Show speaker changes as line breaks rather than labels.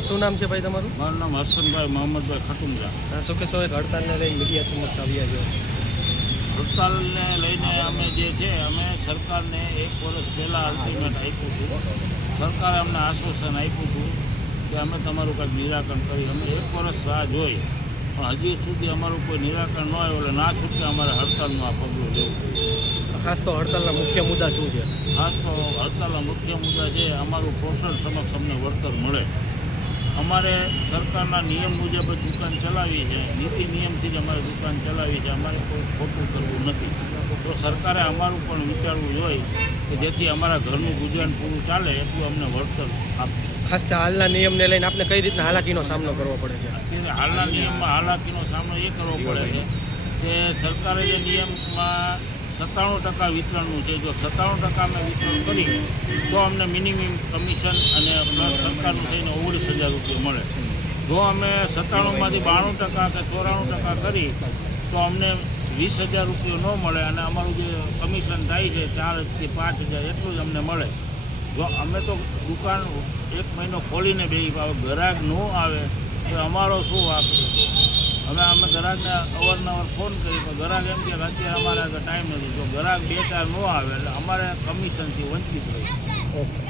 શું નામ છે ભાઈ તમારું?
મારું નામ હસનભાઈ મોહમ્મદભાઈ ખટુમરા
શું કહેશો એક હડતાલને લઈને મીડિયા સમક્ષ આવ્યા છો?
હડતાલને લઈને અમે જે છે અમે સરકારને એક વર્ષ પહેલાં અલ્ટિમેટ આપ્યું હતું. સરકારે અમને આશ્વાસન આપ્યું હતું કે અમે તમારું કંઈક નિરાકરણ કરી. અમે એક વર્ષ રાહ જોઈ. પણ હજી સુધી અમારું કોઈ નિરાકરણ ન આવ્યું એટલે ના છૂટકે અમારે હડતાલનું આ પગલું લેવું
ખાસ તો હડતાલના મુખ્ય મુદ્દા શું છે?
ખાસ તો હડતાલના મુખ્ય મુદ્દા છે અમારું પોષણ સમક્ષ અમને વળતર મળે. અમારે સરકારના નિયમ મુજબ જ દુકાન ચલાવી છે નીતિ નિયમથી જ અમારે દુકાન ચલાવી છે અમારે કોઈ ખોટું કરવું નથી. તો સરકારે અમારું પણ વિચારવું જોઈએ કે જેથી અમારા ઘરનું ગુજરાન પૂરું ચાલે એટલું અમને વળતર આપે.
ખાસ તો હાલના નિયમને લઈને આપણે કઈ રીતના હાલાકીનો સામનો કરવો પડે છે?
અત્યારે હાલના નિયમમાં હાલાકીનો સામનો એ કરવો પડે છે કે સરકારે જે નિયમમાં સત્તાણું ટકા વિતરણનું છે. જો સત્તાણું ટકા અમે વિતરણ કરી, તો અમને મિનિમમ કમિશન અને પ્લસ સરકારનું થઈને ઓગણીસ હજાર રૂપિયા મળે. જો અમે સત્તાણુંમાંથી બાણું ટકા કે ચોરાણું ટકા કરી, તો અમને વીસ હજાર રૂપિયો ન મળે અને અમારું જે કમિશન થાય છે ચાર કે પાંચ હજાર એટલું જ અમને મળે. જો અમે તો દુકાન એક મહિનો ખોલીને બે ભાવે ગ્રાહક ન આવે, તો અમારો શું વાંક હવે અમે ગ્રાહકને અવારનવાર ફોન કર્યો તો ગ્રાહક એમ કે અત્યારે અમારે આગળ ટાઈમ નથી. જો ગ્રાહક બે ચાર ન આવે એટલે અમારે કમિશનથી વંચિત રહી
ઓકે